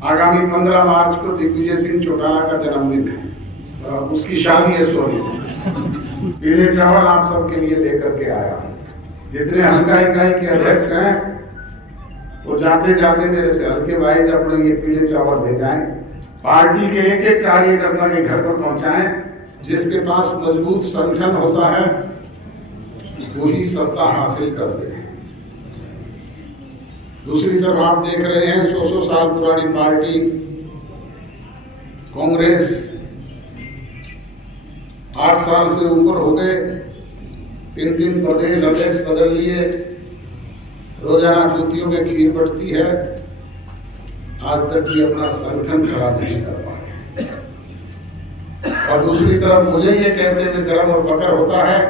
आगामी 15 मार्च को दिग्विजय सिंह चौटाला का जन्मदिन है, उसकी शादी है। सॉरी, पीले चावल आप सबके लिए लेकर के आया। जितने हल्का इकाई के अध्यक्ष हैं वो जाते जाते मेरे से हल्के भाई अपने ये पीले चावल दे जाएं, पार्टी के एक एक कार्यकर्ता के घर पर पहुंचाएं। जिसके पास मजबूत संगठन होता है वही सत्ता हासिल करते हैं। दूसरी तरफ आप देख रहे हैं 100 साल पुरानी पार्टी कांग्रेस 8 साल से ऊपर हो गए, 3 प्रदेश अध्यक्ष बदल लिए, रोजाना जूतियों में खीर बटती है, आज तक भी अपना संगठन खड़ा नहीं कर पाए। और दूसरी तरफ मुझे ये कहते हुए गर्व और फख्र होता है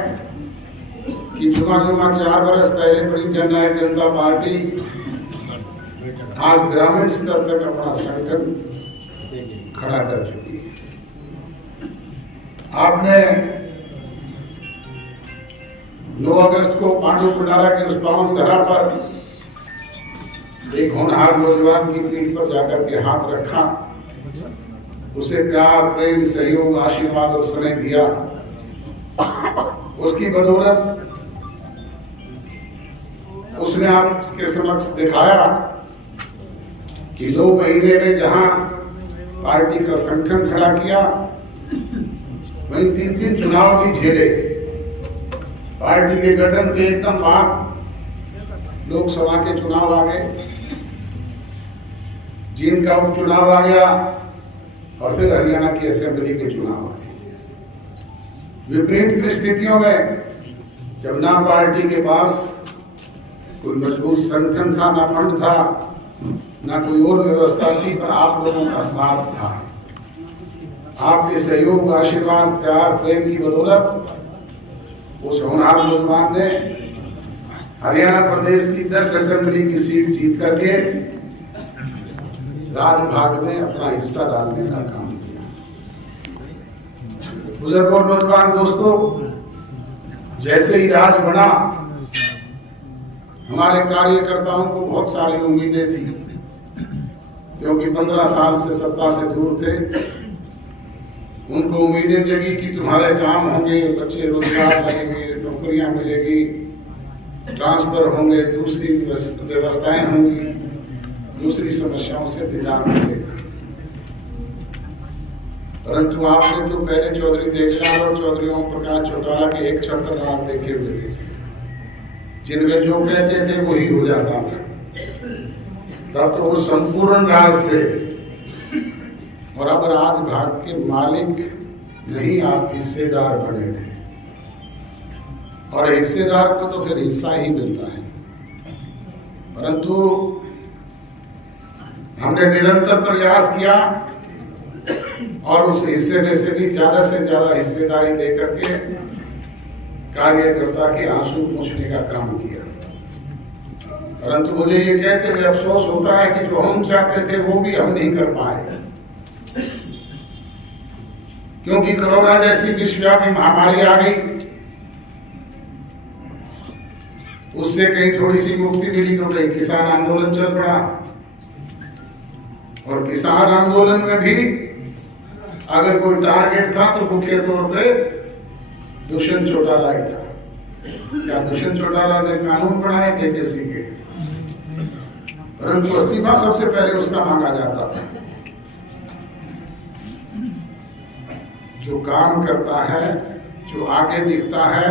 कि जुमा 4 बरस पहले बड़ी जननायक जनता पार्टी आज ग्रामीण स्तर तक अपना संगठन खड़ा कर चुकी है। आपने 9 अगस्त को पांडु भंडारा के उस पावन धरा पर एक होनहार नौजवान की पीठ पर जाकर के हाथ रखा, उसे प्यार, प्रेम, सहयोग, आशीर्वाद और स्नेह दिया। उसकी बदौलत उसने आपके समक्ष दिखाया कि 2 महीने में जहां पार्टी का संगठन खड़ा किया वहीं 3 चुनाव भी झेले। पार्टी के गठन के एकदम बाद लोकसभा के चुनाव आ गए, जींद का उपचुनाव आ गया और फिर हरियाणा की असेंबली के चुनाव आ गए। विपरीत परिस्थितियों में जब ना पार्टी के पास कोई मजबूत संगठन था, ना फंड था, ना कोई और व्यवस्था थी, पर आप लोगों का साथ था। आपके सहयोग, आशीर्वाद, प्यार, प्रेम की बदौलत उस होनहार नौजवान ने हरियाणा प्रदेश की 10 असेंबली की सीट जीत करके राजभाग में अपना हिस्सा डालने का काम किया। बुजुर्ग और नौजवान दोस्तों, जैसे ही राज बना हमारे कार्यकर्ताओं को बहुत सारी उम्मीदें थी, क्योंकि 15 साल से सत्ता से दूर थे। उनको उम्मीदें जगी कि तुम्हारे काम होंगे, बच्चे रोजगार लगेंगे, नौकरियां मिलेगी, ट्रांसफर होंगे, दूसरी व्यवस्थाएं होंगी, दूसरी समस्याओं से निजात मिलेगा। परंतु आपने तो पहले चौधरी देवलाल और चौधरी ओम प्रकाश चौटाला के एक छत्र राज देखे हुए थे, जिनमें जो कहते थे वही हो जाता था। तब तो वो संपूर्ण राज थे, और अब राजभाग के मालिक नहीं, आप हिस्सेदार बने थे। और हिस्सेदार को तो फिर हिस्सा ही मिलता है। परंतु हमने निरंतर प्रयास किया और उस हिस्से में से भी ज्यादा से ज्यादा हिस्सेदारी लेकर के कार्यकर्ता के आंसू पोंछने का काम किया। परंतु मुझे ये कहते हुए अफसोस होता है कि जो हम चाहते थे वो भी हम नहीं कर पाए, क्योंकि कोरोना जैसी विश्वव्यापी महामारी आ गई। उससे कहीं थोड़ी सी मुक्ति मिली तो कहीं किसान आंदोलन चल पड़ा, और किसान आंदोलन में भी अगर कोई टारगेट था तो मुख्य तौर पे दुष्यंत चौटाला ही था। क्या दुष्यंत चौटाला ने कानून बनाए थे कृषि के? परंतु इस्तीफा सबसे पहले उसका मांगा जाता था। जो काम करता है, जो आगे दिखता है,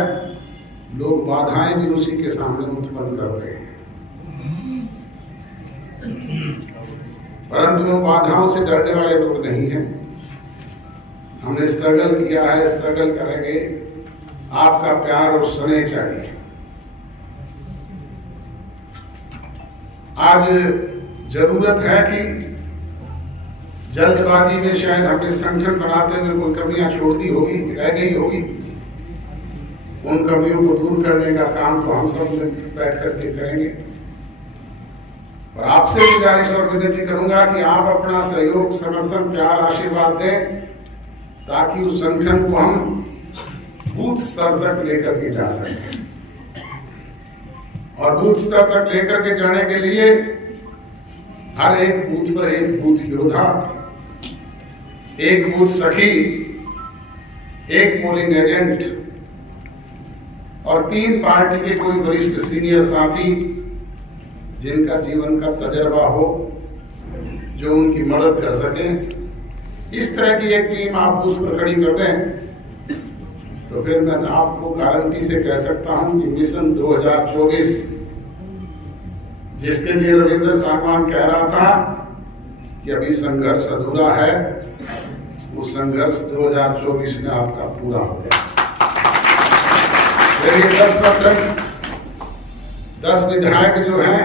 लोग बाधाएं भी उसी के सामने उत्पन्न करते हैं। परंतु हम बाधाओं से डरने वाले लोग नहीं हैं। हमने स्ट्रगल किया है, स्ट्रगल करेंगे। आपका प्यार और स्नेह चाहिए। आज जरूरत है कि जल्दबाजी में शायद हमने संगठन बनाते हुए कोई कमियां छोड़ दी होगी, रह गई होगी। उन कमियों को दूर करने का काम तो हम सब बैठ करके करेंगे। और आपसे गुजारिश और विनती करूंगा कि आप अपना सहयोग, समर्थन, प्यार, आशीर्वाद दें, ताकि उस संगठन को हम बूथ स्तर तक लेकर के जा सकें। और बूथ स्तर तक लेकर के जाने के लिए हर एक बूथ पर एक बूथ योद्धा, एक बूथ सखी, एक पोलिंग एजेंट और 3 पार्टी के कोई वरिष्ठ सीनियर साथी जिनका जीवन का तजर्बा हो, जो उनकी मदद कर सके। इस तरह की एक टीम आप बूथ पर खड़ी कर दें तो फिर मैं आपको गारंटी से कह सकता हूं कि मिशन 2024 जिसके लिए रविंद्र सागवान कह रहा था कि अभी संघर्ष अधूरा है, वो संघर्ष 2024 में आपका पूरा हो जाए। फिर ये 10% 10 विधायक जो हैं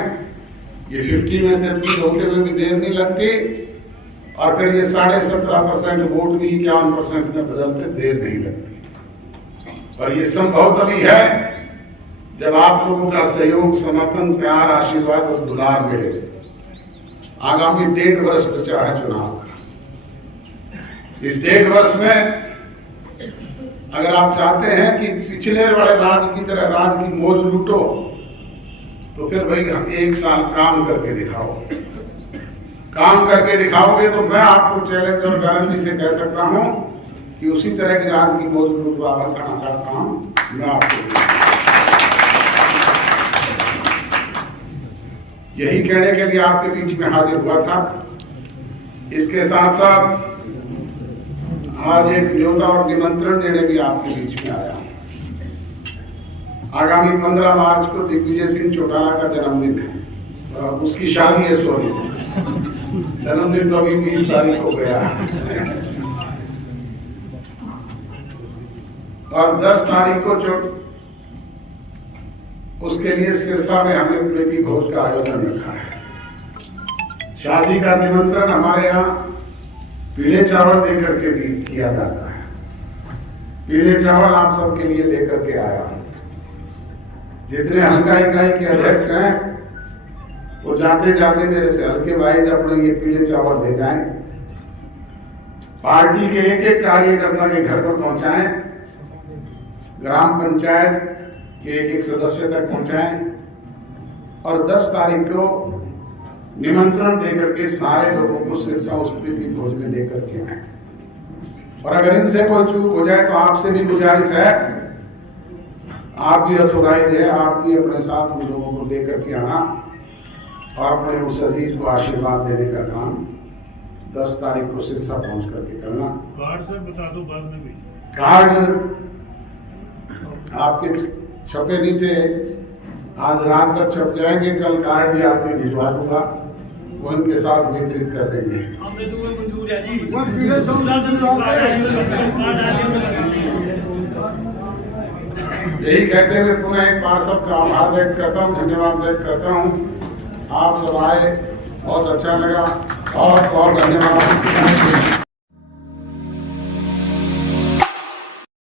ये 50 में तरक्की होते हुए भी देर नहीं लगती और फिर ये 17.5% वोट भी 51% में बदलते देर नहीं लगती। और ये संभव तभी है जब आप लोगों का सहयोग, समर्थन, प्यार, आशीर्वाद और दुलार मिले। आगामी 1.5 वर्ष बचा है चुनाव का। इस 1.5 वर्ष में अगर आप चाहते हैं कि पिछले वाले राज की तरह राज की मौज लूटो तो फिर भाई 1 साल काम करके दिखाओ। काम करके दिखाओगे तो मैं आपको चैलेंज और गारंटी से कह सकता हूं कि उसी तरह की राज की मौज लूटवा का काम मैं आपको यही कहने के लिए आपके बीच में हाजिर हुआ था। इसके साथ साथ आज एक न्योता और निमंत्रण देने भी आपके बीच में आया। आगामी 15 मार्च को दिग्विजय सिंह चौटाला का जन्मदिन है, उसकी शादी है, सॉरी जन्मदिन तो अभी 20 तारीख को गया और 10 तारीख को उसके लिए सिरसा में हमने प्रीति भोज का आयोजन रखा है। शादी का निमंत्रण हमारे यहाँ पीले चावल देकर के भी किया जाता है। पीले चावल आप सबके लिए लेकर के आया हूं। जितने हल्का इकाई के अध्यक्ष हैं वो जाते जाते मेरे से हल्के भाई अपने ये पीले चावल दे जाएं, पार्टी के एक एक कार्यकर्ता के घर पर पहुंचाएं, ग्राम पंचायत के एक एक सदस्य तक पहुंचाएं और 10 तारीख को निमंत्रण देकर के सारे लोगों को सिरसा उस प्रीति भोज में लेकर के आए। और अगर इनसे कोई चूक हो जाए तो आपसे भी गुजारिश है, आप भी अथोराइज है, आप भी अपने साथ उन लोगों को लेकर के आना और अपने उस अजीज को आशीर्वाद देने का काम 10 तारीख को सिरसा पहुंच करके करना। कार्ड सर बता दो बाद में भी। कार्ड आपके छपे नहीं थे, आज रात तक छप जाएंगे, कल कार्ड भी आपके भिजवा दूंगा, वो इनके साथ वितरित कर देंगे। यही कहते हुए पुनः एक बार सबका आभार व्यक्त करता हूँ, धन्यवाद व्यक्त करता हूँ। आप सब आए, बहुत अच्छा लगा, बहुत बहुत धन्यवाद।